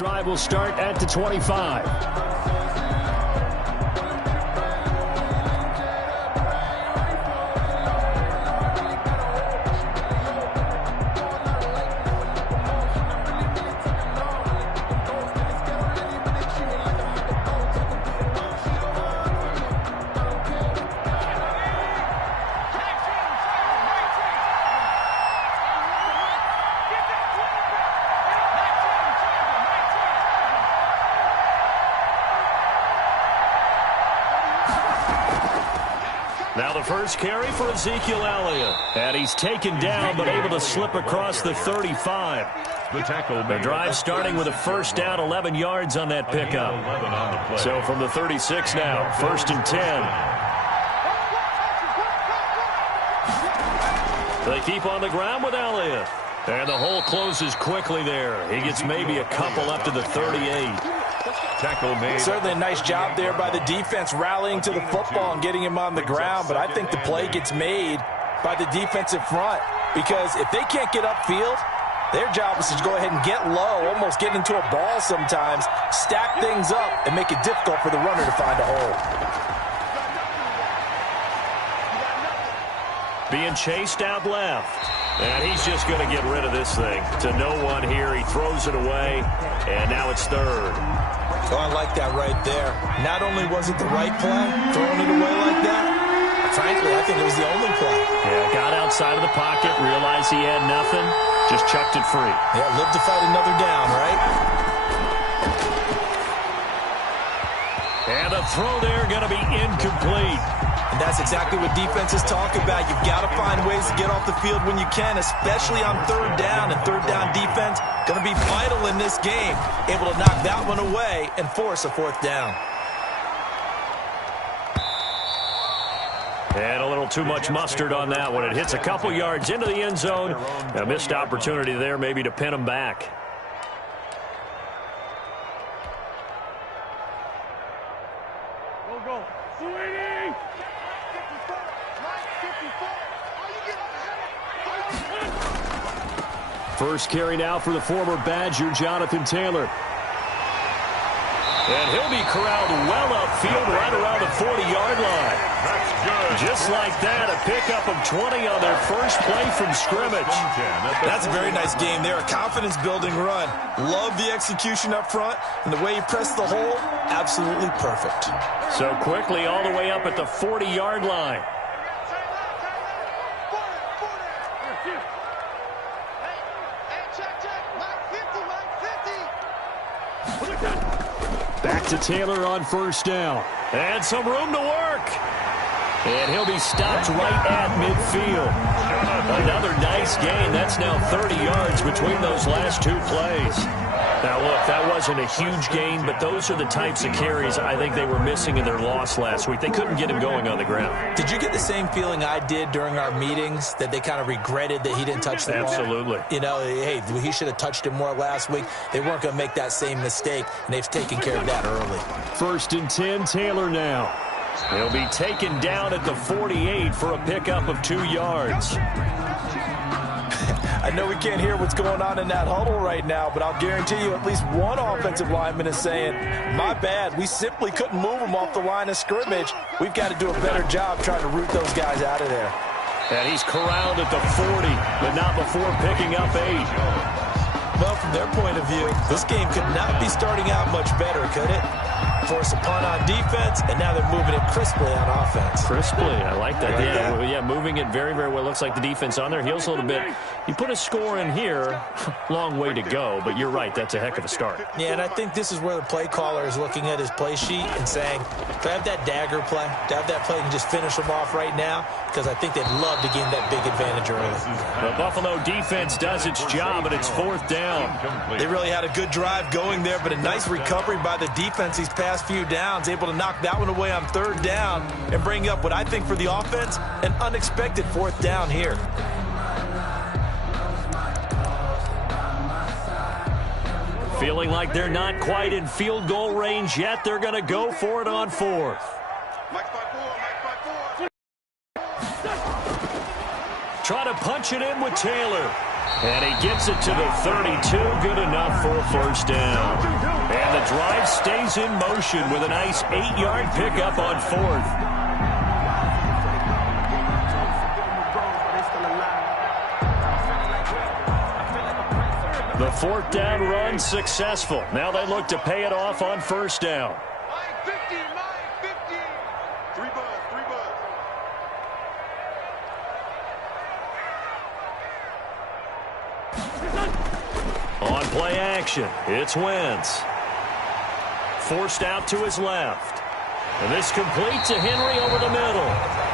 drive will start at the 25. Now the first carry for Ezekiel Elliott. And he's taken down but able to slip across the 35. The drive starting with a first down, 11 yards on that pickup. So from the 36 now, first and 10. They keep on the ground with Elliott. And the hole closes quickly there. He gets maybe a couple up to the 38. Tackle made. Certainly a nice job there by the defense rallying to the football and getting him on the ground, but I think the play gets made by the defensive front because if they can't get upfield, their job is to go ahead and get low, almost get into a ball sometimes, stack things up, and make it difficult for the runner to find a hole. Being chased out left. And he's just going to get rid of this thing. To no one here. He throws it away, and now it's third. Oh, I like that right there. Not only was it the right play, throwing it away like that, frankly, I think it was the only play. Yeah, got outside of the pocket, realized he had nothing, just chucked it free. Yeah, live to fight another down, right? And the throw there going to be incomplete. And that's exactly what defenses talk about. You've got to find ways to get off the field when you can, especially on third down. And third down defense going to be vital in this game. Able to knock that one away and force a fourth down. And a little too much mustard on that one. It hits a couple yards into the end zone. A missed opportunity there maybe to pin him back. Go. Sweetie! First carry now for the former Badger, Jonathan Taylor. And he'll be corralled well upfield right around the 40-yard line. That's good. Just like that, a pickup of 20 on their first play from scrimmage. That's a very nice game there, a confidence-building run. Love the execution up front, and the way he pressed the hole, absolutely perfect. So quickly all the way up at the 40-yard line. Back to Taylor on first down. And some room to work. And he'll be stopped right at midfield. Another nice gain. That's now 30 yards between those last two plays. Now, look, that wasn't a huge gain, but those are the types of carries I think they were missing in their loss last week. They couldn't get him going on the ground. Did you get the same feeling I did during our meetings, that they kind of regretted that he didn't touch the ball? Absolutely. You know, hey, he should have touched it more last week. They weren't going to make that same mistake, and they've taken care of that early. First and 10, Taylor now. He'll be taken down at the 48 for a pickup of 2 yards. I know we can't hear what's going on in that huddle right now, but I'll guarantee you at least one offensive lineman is saying, my bad, we simply couldn't move them off the line of scrimmage. We've got to do a better job trying to root those guys out of there. And he's corralled at the 40, but not before picking up 8. Well, from their point of view, this game could not be starting out much better, could it? Force a punt on defense, and now they're moving it crisply on offense. Crisply, I like that. Yeah, moving it very, very well. Looks like the defense on their heels a little bit. You put a score in here, long way to go, but you're right, that's a heck of a start. Yeah, and I think this is where the play caller is looking at his play sheet and saying, do I have that dagger play? Do I have that play and just finish them off right now? Because I think they'd love to gain that big advantage early. The Buffalo defense does its job, and it's fourth down. They really had a good drive going there, but a nice recovery by the defense these past few downs, able to knock that one away on third down and bring up what I think for the offense, an unexpected fourth down here. Feeling like they're not quite in field goal range yet. They're going to go for it on fourth. Try to punch it in with Taylor. And he gets it to the 32. Good enough for a first down. And the drive stays in motion with a nice 8-yard pickup on fourth. The fourth down run successful. Now they look to pay it off on first down. On play action, it's Wentz. Forced out to his left. And this complete to Henry over the middle.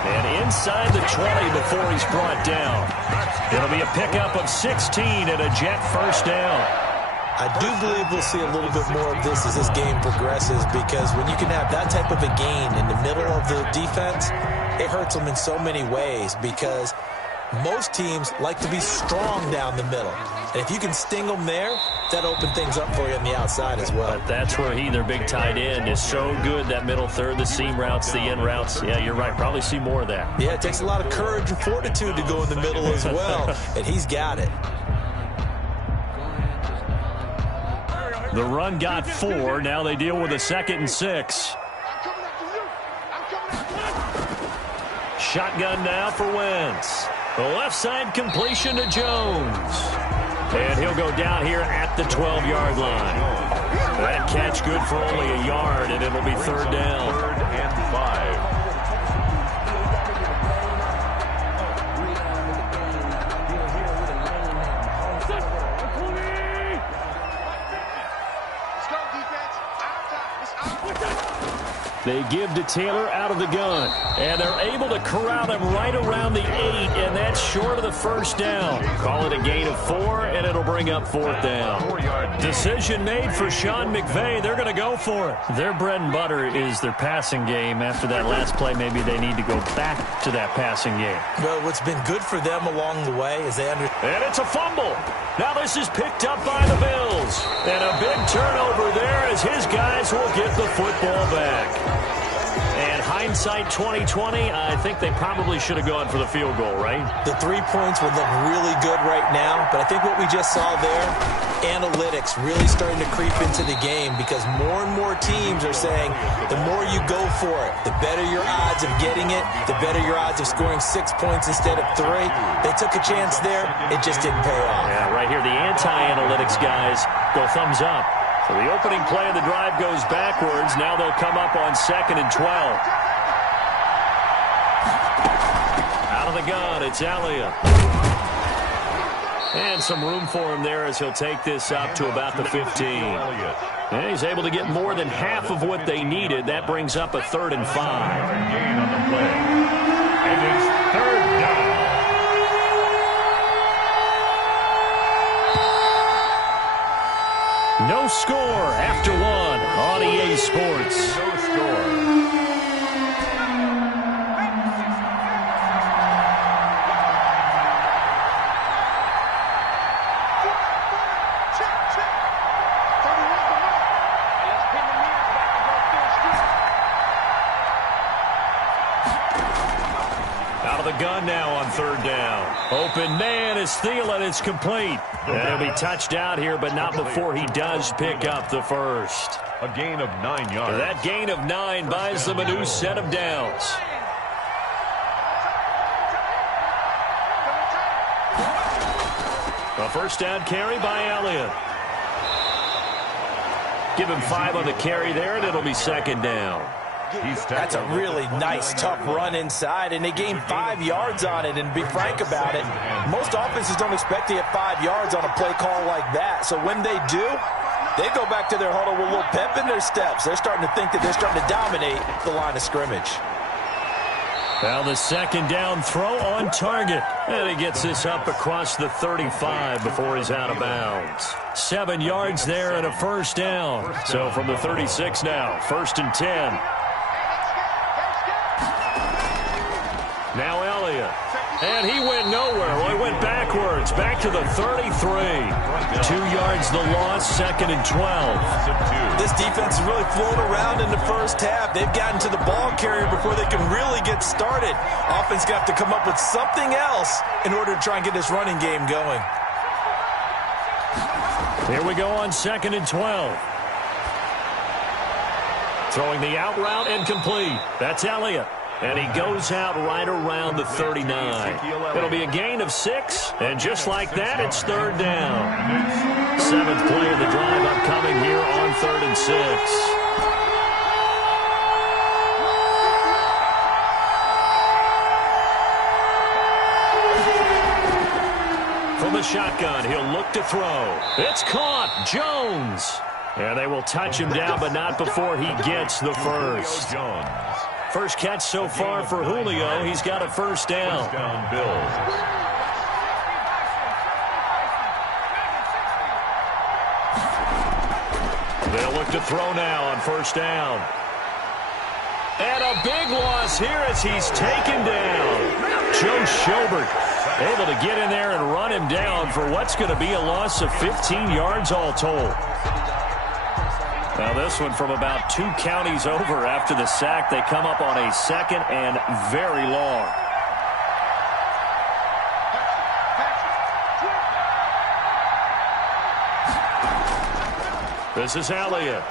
And inside the 20 before he's brought down. It'll be a pickup of 16 and a Jet first down. I do believe we'll see a little bit more of this as this game progresses, because when you can have that type of a gain in the middle of the defense, it hurts them in so many ways, because most teams like to be strong down the middle. And if you can sting them there, that opens things up for you on the outside as well. But that's where their big tight end, is so good, that middle third, the seam routes, the in routes. Yeah, you're right. Probably see more of that. Yeah, it takes a lot of courage and fortitude to go in the middle as well, and he's got it. The run got 4. Now they deal with a 2nd and 6. Shotgun now for Wentz. The left side completion to Jones. And he'll go down here at the 12-yard line. That catch good for only a yard, and it'll be third down. 3rd and 5. They give to Taylor out of the gun, and they're able to corral him right around the 8, and that's short of the first down. Call it a gain of 4, and it'll bring up fourth down. Decision made for Sean McVay. They're going to go for it. Their bread and butter is their passing game. After that last play, maybe they need to go back to that passing game. Well, what's been good for them along the way is they understand. And it's a fumble. Now this is picked up by the Bills. And a big turnover there as his guys will get the football back. And hindsight 2020, I think they probably should have gone for the field goal, right? The 3 points would look really good right now, but I think what we just saw there, analytics really starting to creep into the game, because more and more teams are saying the more you go for it, the better your odds of getting it, the better your odds of scoring 6 points instead of 3. They took a chance there. It just didn't pay off. Yeah, right here, the anti-analytics guys go thumbs up. So the opening play of the drive goes backwards. Now they'll come up on 2nd and 12. Out of the gun, it's Elliott. And some room for him there as he'll take this up to about the 15. And he's able to get more than half of what they needed. That brings up a 3rd and 5. Gain on the play. And it's 3rd down. No score after 1 on EA Sports. No score. Out of the gun now on 3rd down. Open man is Thielen. It's complete. And he'll be touched out here, but not before he does pick up the first. A gain of 9 yards. That gain of 9 buys them a new set of downs. A first down carry by Elliott. Give him 5 on the carry there, and it'll be 2nd down. That's a really nice, tough run inside, and they gained 5 yards on it. And to be frank about it, most offenses don't expect to get 5 yards on a play call like that. So when they do, they go back to their huddle with a little pep in their steps. They're starting to think that they're starting to dominate the line of scrimmage. Well, the 2nd down throw on target. And he gets this up across the 35 before he's out of bounds. 7 yards there and a first down. So from the 36 now, 1st and 10. Now Elliott. And he went nowhere. Well, he went backwards. Back to the 33. 2 yards the loss, 2nd and 12. This defense has really flown around in the first half. They've gotten to the ball carrier before they can really get started. Offense got to come up with something else in order to try and get this running game going. Here we go on 2nd and 12. Throwing the out route and complete. That's Elliott. And he goes out right around the 39. It'll be a gain of 6. And just like that, it's 3rd down. 7th play of the drive upcoming here on 3rd and 6. From the shotgun, he'll look to throw. It's caught. Jones. And they will touch him down, but not before he gets the first. First catch so far for Julio. He's got a first down. They'll look to throw now on 1st down. And a big loss here as he's taken down. Joe Schobert able to get in there and run him down for what's going to be a loss of 15 yards all told. Now this one from about 2 counties over after the sack. They come up on a 2nd and very long. This is Elliott.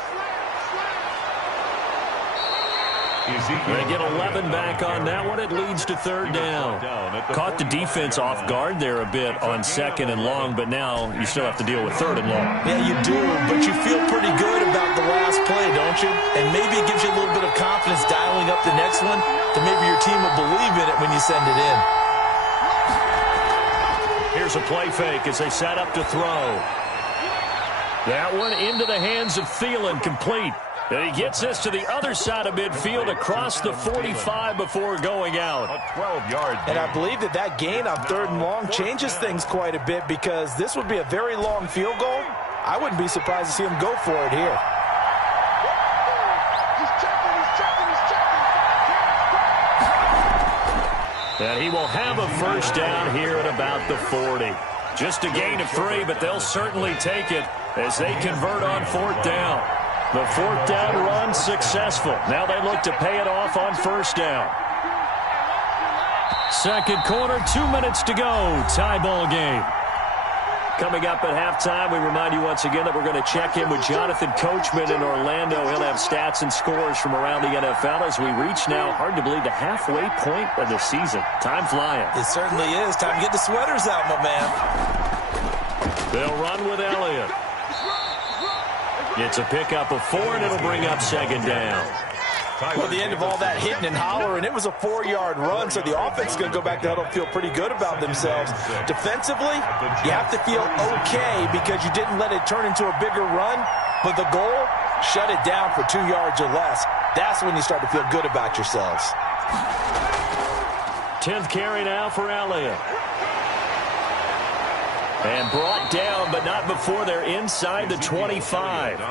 They get 11 back on that one. It leads to 3rd down. Caught the defense off guard there a bit on 2nd and long, but now you still have to deal with 3rd and long. Yeah, you do, but you feel pretty good about the last play, don't you? And maybe it gives you a little bit of confidence dialing up the next one that maybe your team will believe in it when you send it in. Here's a play fake as they set up to throw. That one into the hands of Thielen, complete. And he gets this to the other side of midfield across the 45 before going out. A 12-yard gain. And I believe that gain on 3rd and long changes things quite a bit because this would be a very long field goal. I wouldn't be surprised to see him go for it here. And he will have a first down here at about the 40. Just a gain of 3, but they'll certainly take it as they convert on 4th down. The 4th down run successful. Now they look to pay it off on 1st down. 2nd quarter, 2 minutes to go. Tie ball game. Coming up at halftime, we remind you once again that we're going to check in with Jonathan Coachman in Orlando. He'll have stats and scores from around the NFL as we reach now, hard to believe, the halfway point of the season. Time flying. It certainly is. Time to get the sweaters out, my man. They'll run with Elliott. It's a pickup of 4, and it'll bring up 2nd down. Well, the end of all that hitting and hollering, it was a 4-yard run, so the offense is going to go back to huddle and feel pretty good about themselves. Defensively, you have to feel okay because you didn't let it turn into a bigger run, but the goal, shut it down for 2 yards or less. That's when you start to feel good about yourselves. 10th carry now for Elliott. And brought down, but not before they're inside the 25.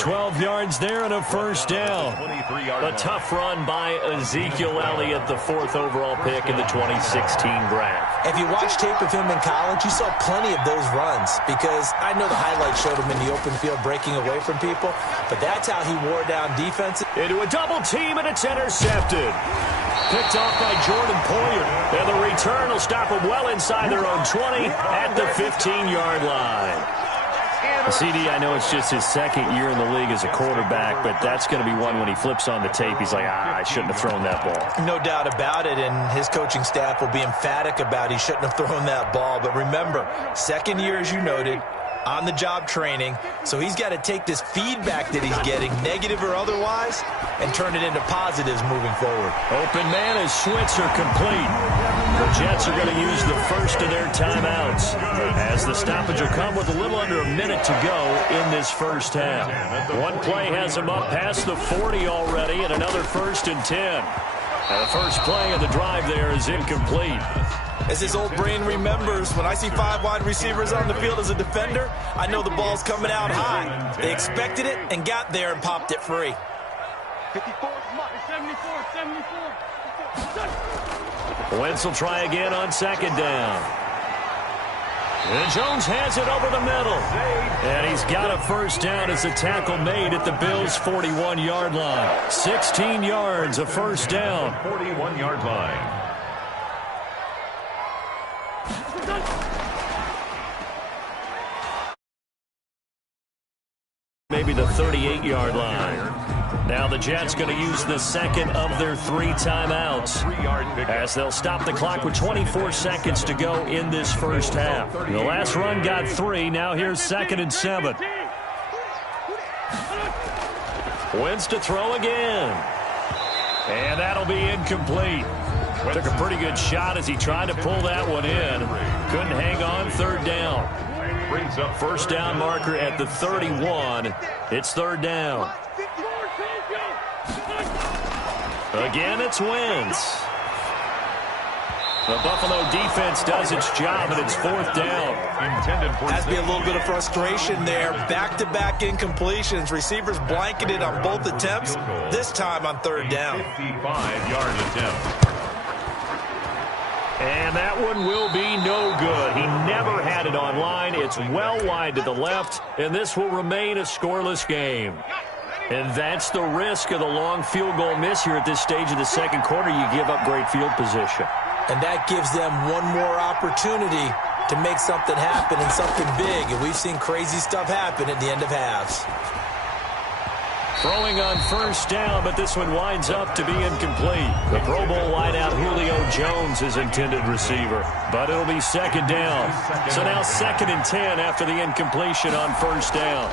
12 yards there and a first down. A tough run by Ezekiel Elliott, the 4th overall pick in the 2016 draft. If you watch tape of him in college, you saw plenty of those runs because I know the highlights showed him in the open field breaking away from people, but that's how he wore down defense. Into a double team, and it's intercepted. Picked off by Jordan Poyer. And the return will stop them well inside their own 20 at the 15-yard line. CD, I know it's just his 2nd year in the league as a quarterback, but that's going to be one when he flips on the tape, he's like, I shouldn't have thrown that ball. No doubt about it, and his coaching staff will be emphatic about he shouldn't have thrown that ball. But remember, 2nd year, as you noted, on-the-job training, so he's got to take this feedback that he's getting, negative or otherwise, and turn it into positives moving forward. Open man is Switzer, complete. The Jets are going to use the first of their timeouts as the stoppage will come with a little under a minute to go in this first half. One play has them up past the 40 already, and another 1st and 10. And the first play of the drive there is incomplete. As his old brain remembers, when I see 5 wide receivers on the field as a defender, I know the ball's coming out high. They expected it and got there and popped it free. 54, 74. Wentz will try again on 2nd down. And Jones has it over the middle. And he's got a first down as a tackle made at the Bills' 41-yard line. 16 yards, a first down. 41-yard line. maybe the 38-yard line. Now the Jets going to use the second of their 3 timeouts as they'll stop the clock with 24 seconds to go in this first half. The last run got 3. Now here's 2nd and 7. Wins to throw again. And that'll be incomplete. Took a pretty good shot as he tried to pull that one in. Couldn't hang on. 3rd down. First down marker at the 31. It's 3rd down. Again, it's Wentz. The Buffalo defense does its job, and it's 4th down. Has to be a little bit of frustration there. Back-to-back incompletions. Receivers blanketed on both attempts, this time on 3rd down. 55-yard attempt. And that one will be no good. He never had it on line. It's well wide to the left, and this will remain a scoreless game. And that's the risk of the long field goal miss here at this stage of the second quarter. You give up great field position. And that gives them one more opportunity to make something happen and something big. And we've seen crazy stuff happen at the end of halves. Throwing on first down, but this one winds up to be incomplete. The Pro Bowl wideout Julio Jones is intended receiver, but it'll be 2nd down. So now 2nd and 10 after the incompletion on first down.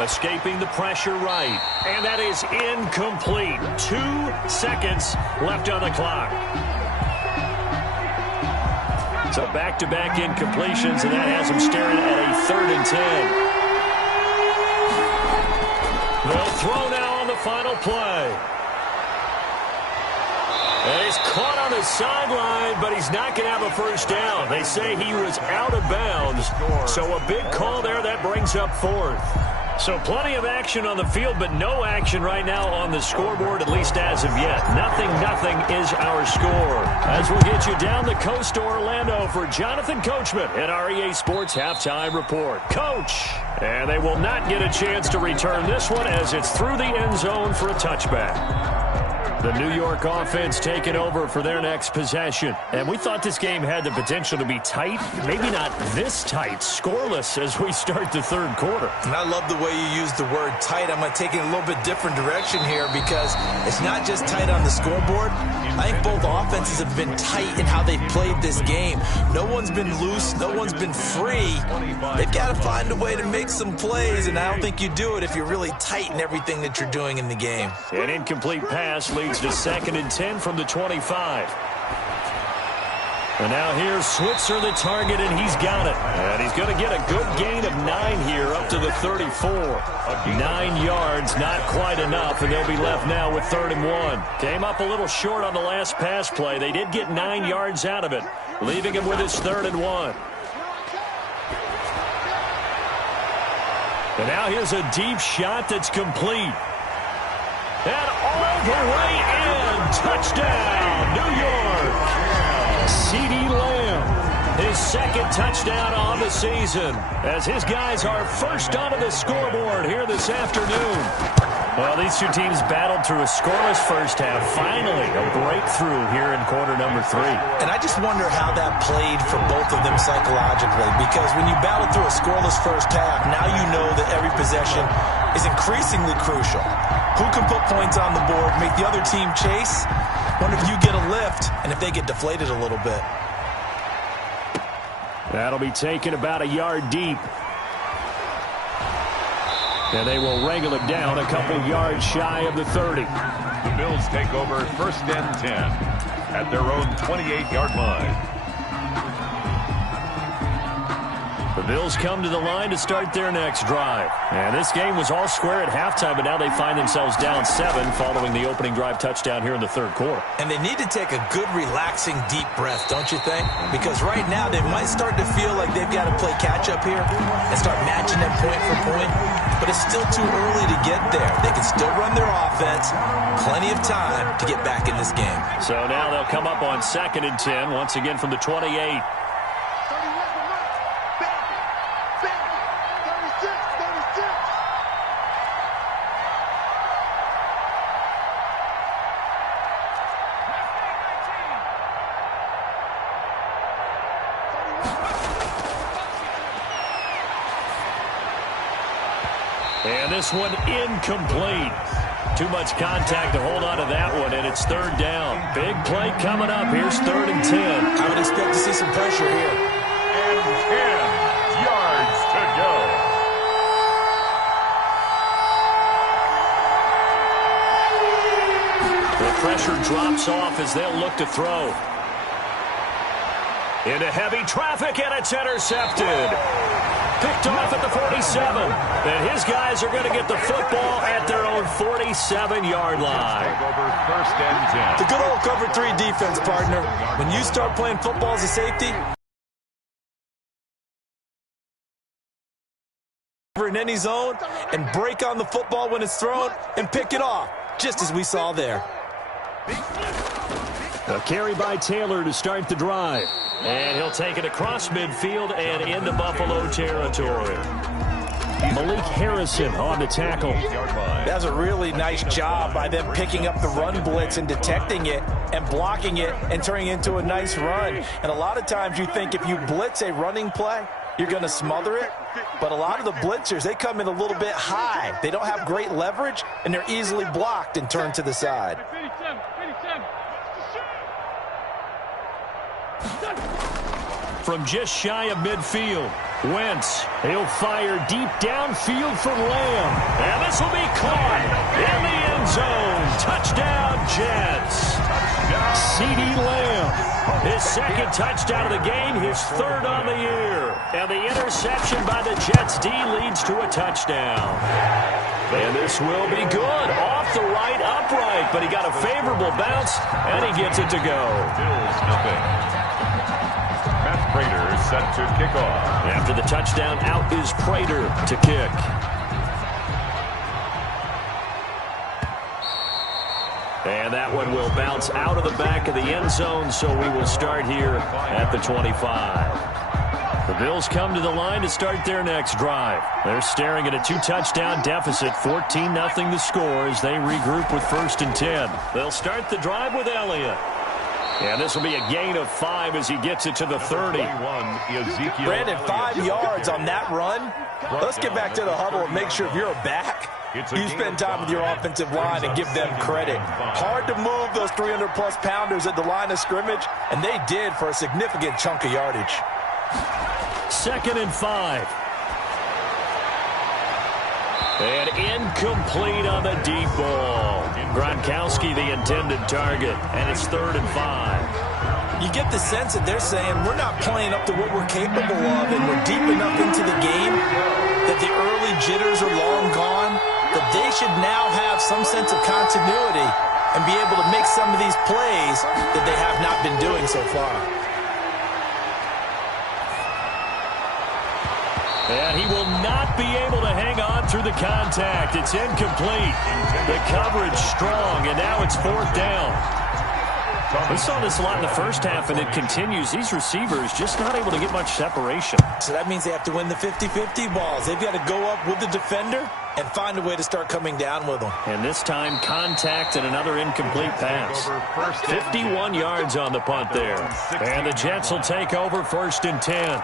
Escaping the pressure right, and that is incomplete. 2 seconds left on the clock. So back-to-back incompletions, and that has them staring at a 3rd and 10. They'll throw now on the final play. And he's caught on the sideline, but he's not going to have a first down. They say he was out of bounds. So a big call there that brings up 4th. So plenty of action on the field, but no action right now on the scoreboard, at least as of yet. 0-0 is our score. As we'll get you down the coast to Orlando for Jonathan Coachman at our EA Sports Halftime Report. Coach! And they will not get a chance to return this one as it's through the end zone for a touchback. The New York offense taking over for their next possession. And we thought this game had the potential to be tight. Maybe not this tight. Scoreless as we start the 3rd quarter. And I love the way you use the word tight. I'm going to take it in a little bit different direction here because it's not just tight on the scoreboard. I think both offenses have been tight in how they've played this game. No one's been loose. No one's been free. They've got to find a way to make some plays, and I don't think you do it if you're really tight in everything that you're doing in the game. An incomplete pass leads to 2nd and 10 from the 25. And now here's Switzer, the target, and he's got it. And he's going to get a good gain of 9 here up to the 34. 9 yards, not quite enough, and they'll be left now with 3rd and 1. Came up a little short on the last pass play. They did get 9 yards out of it, leaving him with his 3rd and 1. And now here's a deep shot that's complete. And all the way in. Touchdown, New York. CeeDee Lamb, his 2nd touchdown on the season, as his guys are first onto the scoreboard here this afternoon. Well, these two teams battled through a scoreless first half. Finally, a breakthrough here in quarter number 3. And I just wonder how that played for both of them psychologically, because when you battle through a scoreless first half, now you know that every possession is increasingly crucial. Who can put points on the board, make the other team chase? Wonder if you get a lift and if they get deflated a little bit. That'll be taken about a yard deep. And they will wrangle it down a couple yards shy of the 30. The Bills take over 1st and 10 at their own 28-yard line. The Bills come to the line to start their next drive. And this game was all square at halftime, but now they find themselves down 7 following the opening drive touchdown here in the 3rd quarter. And they need to take a good, relaxing, deep breath, don't you think? Because right now they might start to feel like they've got to play catch-up here and start matching them point for point. But it's still too early to get there. They can still run their offense. Plenty of time to get back in this game. So now they'll come up on 2nd and 10, once again from the 28. this one incomplete. Too much contact to hold on to that one, and it's third down. Big play coming up. Here's 3rd and 10. I would expect to see some pressure here. And 10 yards to go. The pressure drops off as they'll look to throw. Into heavy traffic, and it's intercepted. Picked off at the 47. And his guys are going to get the football at their own 47-yard line. Over 1st and 10. The good old cover 3 defense, partner. When you start playing football as a safety, in any zone, and break on the football when it's thrown, and pick it off, just as we saw there. A carry by Taylor to start the drive. And he'll take it across midfield and into Buffalo territory. Malik Harrison on the tackle. That's a really nice job by them picking up the run blitz and detecting it and blocking it and turning it into a nice run. And a lot of times you think if you blitz a running play, you're going to smother it. But a lot of the blitzers, they come in a little bit high. They don't have great leverage, and they're easily blocked and turned to the side. From just shy of midfield, Wentz, he'll fire deep downfield from Lamb. And this will be caught in the end zone. Touchdown, Jets. CeeDee Lamb, his 2nd touchdown of the game, his 3rd on the year. And the interception by the Jets D leads to a touchdown. And this will be good. Off the right upright, but he got a favorable bounce, and he gets it to go. Bills nothing. Prater set to kick off. After the touchdown, out is Prater to kick. And that one will bounce out of the back of the end zone, so we will start here at the 25. The Bills come to the line to start their next drive. They're staring at a 2-touchdown deficit, 14-0 the score as they regroup with 1st and 10. They'll start the drive with Elliott. And this will be a gain of 5 as he gets it to the 30. Brandon, 5 yards on that run. Let's get back to the huddle and make sure if you're a back, you spend time with your offensive line and give them credit. Hard to move those 300-plus pounders at the line of scrimmage, and they did for a significant chunk of yardage. 2nd and 5. And incomplete on the deep ball. Gronkowski the intended target, and it's 3rd and 5. You get the sense that they're saying we're not playing up to what we're capable of, and we're deep enough into the game that the early jitters are long gone, that they should now have some sense of continuity and be able to make some of these plays that they have not been doing so far. And he will not be able to hang on through the contact. It's incomplete. The coverage strong, and now it's 4th down. We saw this a lot in the first half, and it continues. These receivers just not able to get much separation. So that means they have to win the 50-50 balls. They've got to go up with the defender and find a way to start coming down with them. And this time, contact and another incomplete pass. 51 yards on the punt there. And the Jets will take over 1st and 10.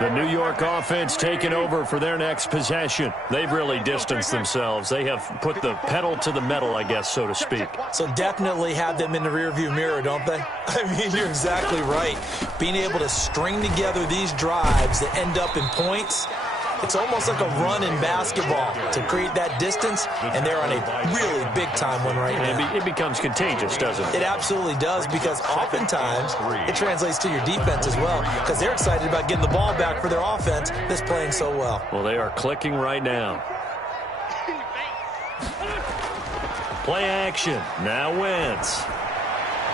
The New York offense taking over for their next possession. They've really distanced themselves. They have put the pedal to the metal, I guess, so to speak. So definitely have them in the rearview mirror, don't they? I mean, you're exactly right. Being able to string together these drives that end up in points, it's almost like a run in basketball to create that distance, and they're on a really big-time one right now. It becomes contagious, doesn't it? It absolutely does, because oftentimes it translates to your defense as well, because they're excited about getting the ball back for their offense that's playing so well. Well, they are clicking right now. Play action. Now Wentz.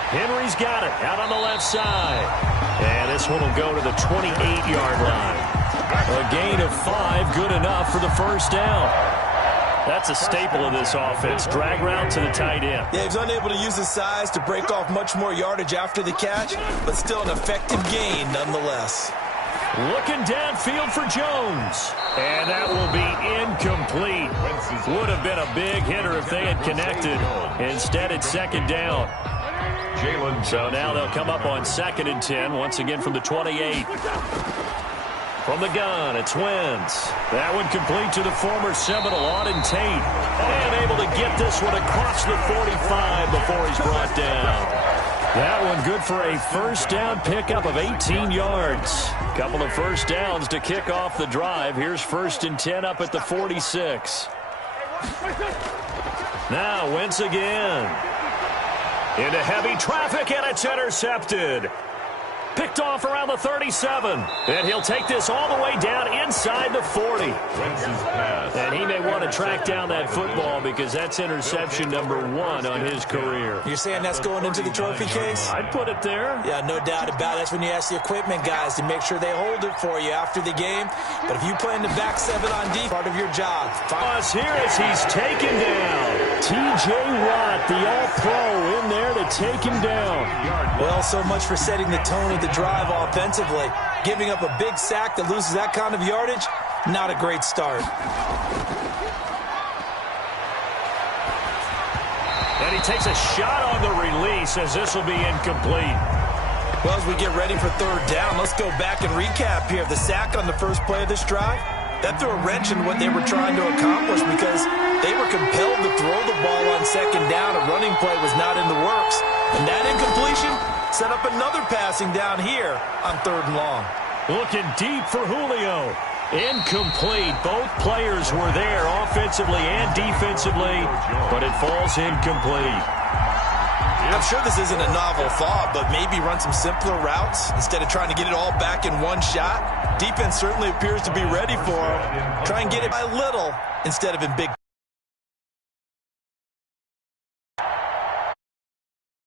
Henry's got it out on the left side. And this one will go to the 28-yard line. A gain of 5, good enough for the 1st down. That's a staple of this offense. Drag route to the tight end. Yeah, he's unable to use his size to break off much more yardage after the catch, but still an effective gain nonetheless. Looking downfield for Jones. And that will be incomplete. Would have been a big hitter if they had connected. Instead, it's 2nd down. So now they'll come up on 2nd and 10, once again from the 28. From the gun, it's Wentz. That one complete to the former Seminole, Auden Tate. And able to get this one across the 45 before he's brought down. That one good for a first down pickup of 18 yards. Couple of first downs to kick off the drive. Here's 1st and 10 up at the 46. Now Wentz again. Into heavy traffic, and it's intercepted. Picked off around the 37. And he'll take this all the way down inside the 40. And he may want to track down that football because that's interception number 1 on his career. You're saying that's going into the trophy case? I'd put it there. Yeah, no doubt about it. That's when you ask the equipment guys to make sure they hold it for you after the game. But if you play in the back 7 on D, part of your job. Us here as he's taken down. T.J. Watt, the all-pro, in there to take him down. Well, so much for setting the tone of the drive offensively. Giving up a big sack that loses that kind of yardage, not a great start. And he takes a shot on the release as this will be incomplete. Well, as we get ready for 3rd down, let's go back and recap here. The sack on the first play of this drive, that threw a wrench in what they were trying to accomplish because they were compelled to throw the ball on 2nd down. A running play was not in the works. And that incompletion set up another passing down here on 3rd and long. Looking deep for Julio. Incomplete. Both players were there offensively and defensively, but it falls incomplete. I'm sure this isn't a novel thought, but maybe run some simpler routes instead of trying to get it all back in one shot. Defense certainly appears to be ready for him. Try and get it by little instead of in big.